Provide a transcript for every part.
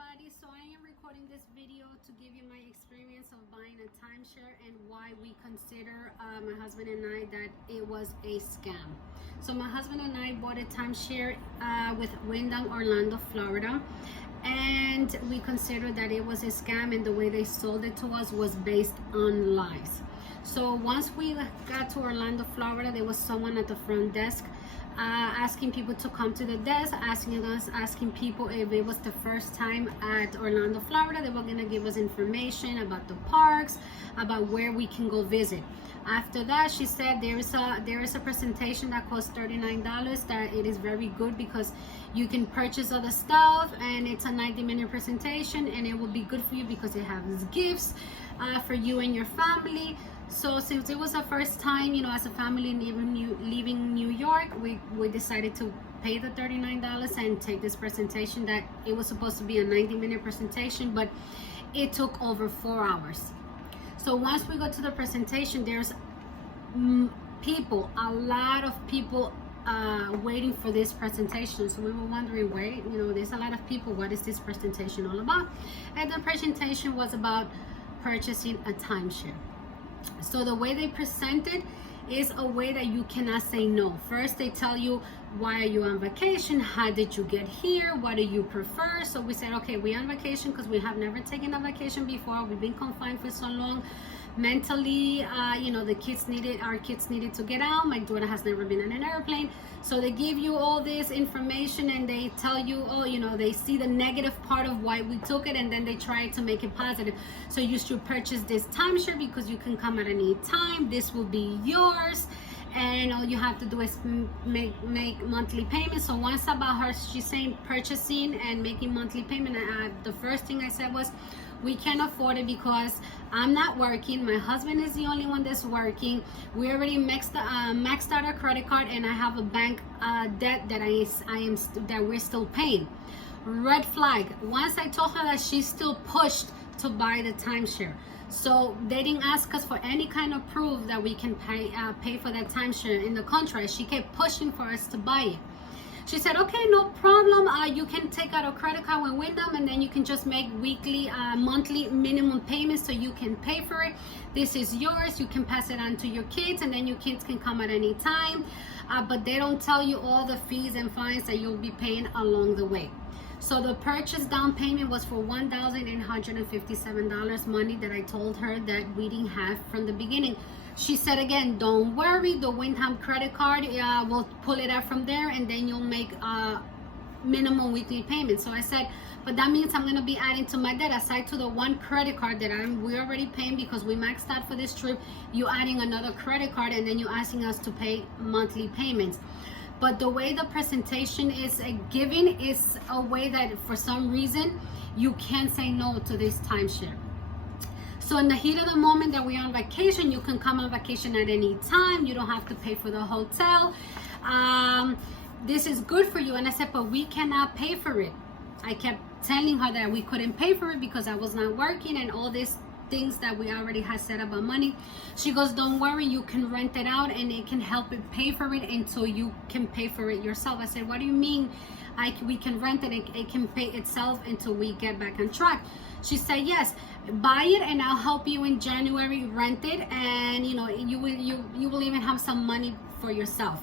everybody. So I am recording this video to give you my experience of buying a timeshare and why we consider, my husband and I, that it was a scam. So my husband and I bought a timeshare with Wyndham Orlando, Florida, and we considered that it was a scam, and the way they sold it to us was based on lies. So once we got to Orlando, Florida, there was someone at the front desk asking people to come to the desk, asking people if it was the first time at Orlando, Florida. They were going to give us information about the parks, about where we can go visit. After that, she said there is a presentation that costs $39, that it is very good because you can purchase other stuff, and it's a 90-minute presentation, and it will be good for you because it has gifts for you and your family. So since it was our first time, as a family leaving New York, we decided to pay the $39 and take this presentation. That it was supposed to be a 90-minute presentation, but it took over 4 hours. So once we go to the presentation, there's a lot of people waiting for this presentation. So we were wondering, wait, there's a lot of people, what is this presentation all about? And the presentation was about purchasing a timeshare. So the way they present it is a way that you cannot say no. First, they tell you, why are you on vacation? How did you get here? What do you prefer? So we said, okay, we're on vacation because we have never taken a vacation before. We've been confined for so long. Mentally, our kids needed to get out. My daughter has never been on an airplane. So they give you all this information, and they tell you, they see the negative part of why we took it, and then they try to make it positive. So you should purchase this timeshare because you can come at any time. This will be yours, and all you have to do is make monthly payments. So once about her, she's saying purchasing and making monthly payment, the first thing I said was, we can't afford it because I'm not working. My husband is the only one that's working. We already maxed out our credit card, and I have a bank debt that we're still paying. Red flag. Once I told her that, she still pushed to buy the timeshare. So they didn't ask us for any kind of proof that we can pay for that timeshare in the contract. She kept pushing for us to buy it. She said, okay, no problem. You can take out a credit card with Wyndham, and then you can just make weekly, monthly minimum payments so you can pay for it. This is yours. You can pass it on to your kids, and then your kids can come at any time. But they don't tell you all the fees and fines that you'll be paying along the way. So the purchase down payment was for $1,857, money that I told her that we didn't have from the beginning. She said again, don't worry, the Wyndham credit card, we'll pull it out from there, and then you'll make minimum weekly payments. So I said, but that means I'm going to be adding to my debt, aside to the one credit card that we're already paying because we maxed out for this trip. You adding another credit card, and then you asking us to pay monthly payments. But the way the presentation is given is a way that for some reason you can't say no to this timeshare. So in the heat of the moment that we're on vacation, you can come on vacation at any time. You don't have to pay for the hotel. This is good for you. And I said, but we cannot pay for it. I kept telling her that we couldn't pay for it because I was not working and all these things that we already had set about money. She goes, don't worry, you can rent it out and it can help it pay for it until you can pay for it yourself. I said, what do you mean we can rent it, it can pay itself until we get back on track? She said, yes, buy it and I'll help you in January, rent it, and you will even have some money for yourself.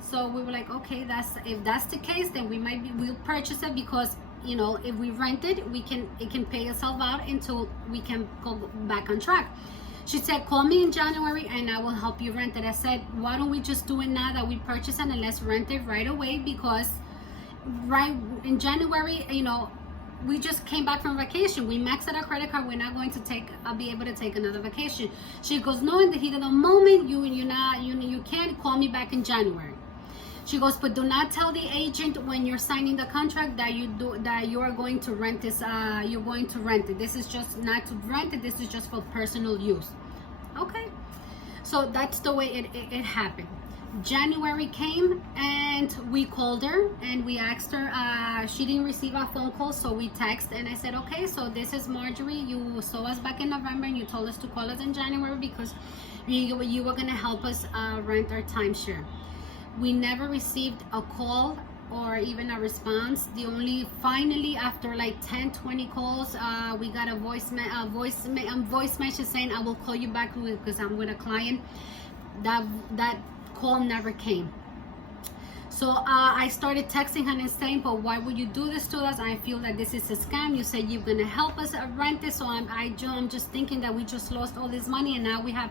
So we were like, okay, if that's the case, then we'll purchase it because if we rent it, it can pay itself out until we can go back on track. She said, call me in January and I will help you rent it. I said, why don't we just do it now that we purchase it, and let's rent it right away, because right in January, we just came back from vacation. We maxed out our credit card. We're not going to be able to take another vacation. She goes, no, in the heat of the moment, you can't call me back in January. She goes, but do not tell the agent when you're signing the contract that you are going to rent this. You're going to rent it. This is just not to rent it. This is just for personal use. Okay. So that's the way it happened. January came and we called her and we asked her. She didn't receive our phone call, so we texted, and I said, okay, so this is Marjorie. You saw us back in November and you told us to call us in January because you were going to help us rent our timeshare. We never received a call or even a response. The only finally after like 10-20 calls, we got a voice message saying I will call you back because I'm with a client. That call never came. So I started texting her and saying, but why would you do this to us? I feel that this is a scam. You said you're gonna help us rent this, so I'm just thinking that we just lost all this money, and now we have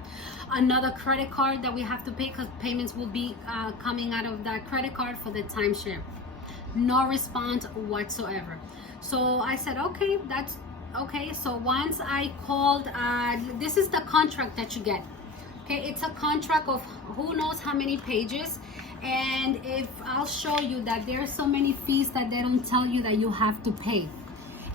another credit card that we have to pay because payments will be coming out of that credit card for the timeshare. No response whatsoever. So I said, okay, that's okay. So once I called, this is the contract that you get. Okay, it's a contract of who knows how many pages. And if I'll show you that there are so many fees that they don't tell you that you have to pay.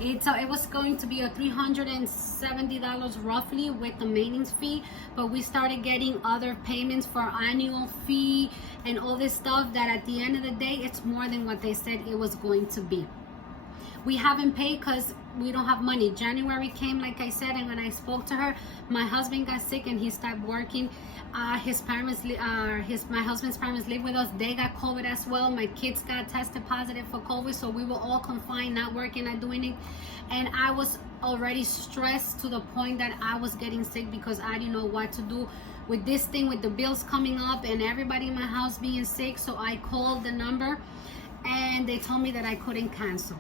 It was going to be a $370 roughly with the maintenance fee, but we started getting other payments for annual fee and all this stuff that at the end of the day it's more than what they said it was going to be. We haven't paid because we don't have money. January came, like I said, and when I spoke to her, my husband got sick and he stopped working. My husband's parents live with us. They got COVID as well. My kids got tested positive for COVID, so we were all confined, not working, not doing it. And I was already stressed to the point that I was getting sick because I didn't know what to do with this thing, with the bills coming up and everybody in my house being sick. So I called the number and they told me that I couldn't cancel.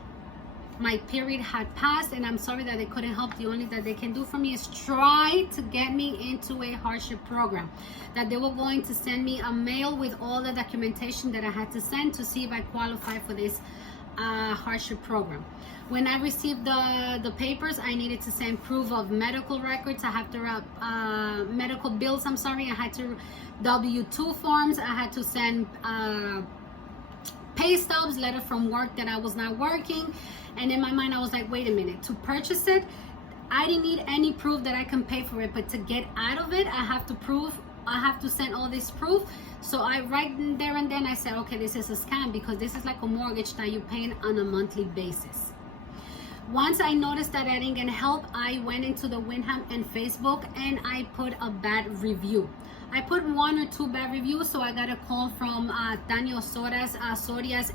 My period had passed and I'm sorry that they couldn't help. The only that they can do for me is try to get me into a hardship program, that they were going to send me a mail with all the documentation that I had to send to see if I qualify for this hardship program. When I received the papers, I needed to send proof of medical records. I have to medical bills, I'm sorry. I had to W-2 forms. I had to send pay stubs, letter from work that I was not working. And in my mind I was like, wait a minute, to purchase it I didn't need any proof that I can pay for it, but to get out of it I have to send all this proof. So I right there and then I said, okay, this is a scam because this is like a mortgage that you're paying on a monthly basis. Once I noticed that I didn't get help, I went into the Windham and Facebook and I put a bad review. I put 1 or 2 bad reviews, so I got a call from Daniel Sorias.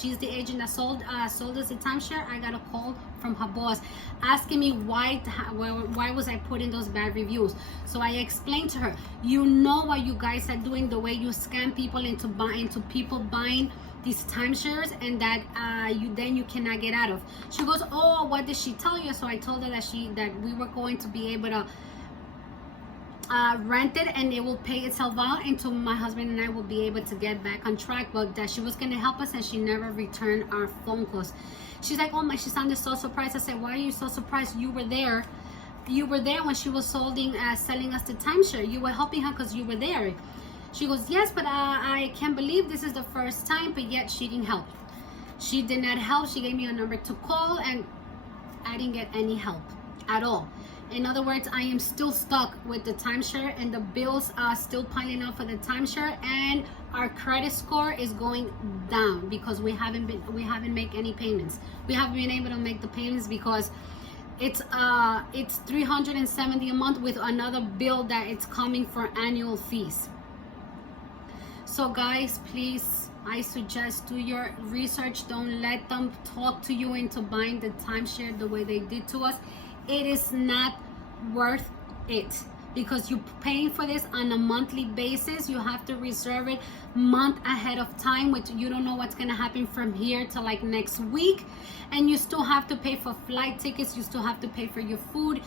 She's the agent that sold us the timeshare. I got a call from her boss asking me why was I putting those bad reviews. So I explained to her, you know what you guys are doing, the way you scam people into people buying these timeshares, and that you cannot get out of. She goes, oh, what did she tell you? So I told her that we were going to be able to rent it and it will pay itself out until my husband and I will be able to get back on track, but that she was going to help us, and she never returned our phone calls. She's like, oh my, she sounded so surprised. I said, why are you so surprised? You were there when she was selling us the timeshare. You were helping her because you were there. She goes, yes, but I can't believe this is the first time, but yet she didn't help. She did not help. She gave me a number to call and I didn't get any help at all. In other words, I am still stuck with the timeshare and the bills are still piling up for the timeshare, and our credit score is going down because we haven't made any payments. We haven't been able to make the payments because it's $370 a month with another bill that it's coming for annual fees. So guys, please, I suggest do your research. Don't let them talk to you into buying the timeshare the way they did to us. It is not worth it because you're paying for this on a monthly basis. You have to reserve it month ahead of time, which you don't know what's going to happen from here to like next week, and you still have to pay for flight tickets. You still have to pay for your food.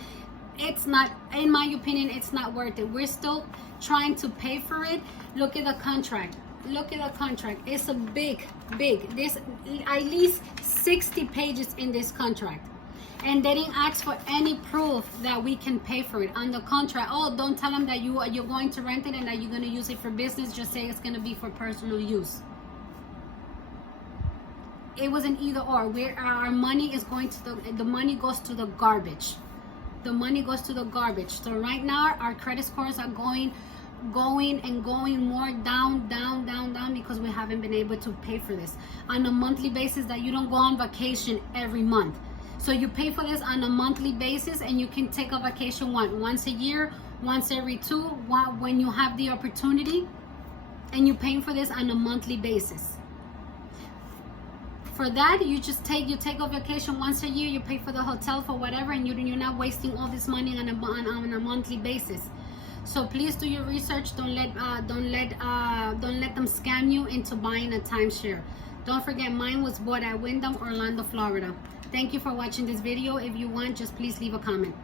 It's not, in my opinion, it's not worth it. We're still trying to pay for it. Look at the contract. Look at the contract. It's a big, this at least 60 pages in this contract. And they didn't ask for any proof that we can pay for it on the contract. Oh, don't tell them that you're going to rent it and that you're going to use it for business. Just say it's going to be for personal use. It was an either or. Where our money is going to the money goes to the garbage. The money goes to the garbage. So right now our credit scores are going more down because we haven't been able to pay for this on a monthly basis, that you don't go on vacation every month. So you pay for this on a monthly basis, and you can take a vacation once a year, once every 2, when you have the opportunity, and you're paying for this on a monthly basis. For that, you take a vacation once a year. You pay for the hotel, for whatever, and you're not wasting all this money on a monthly basis. So please do your research. Don't let them scam you into buying a timeshare. Don't forget, mine was bought at Wyndham, Orlando, Florida. Thank you for watching this video. If you want, just please leave a comment.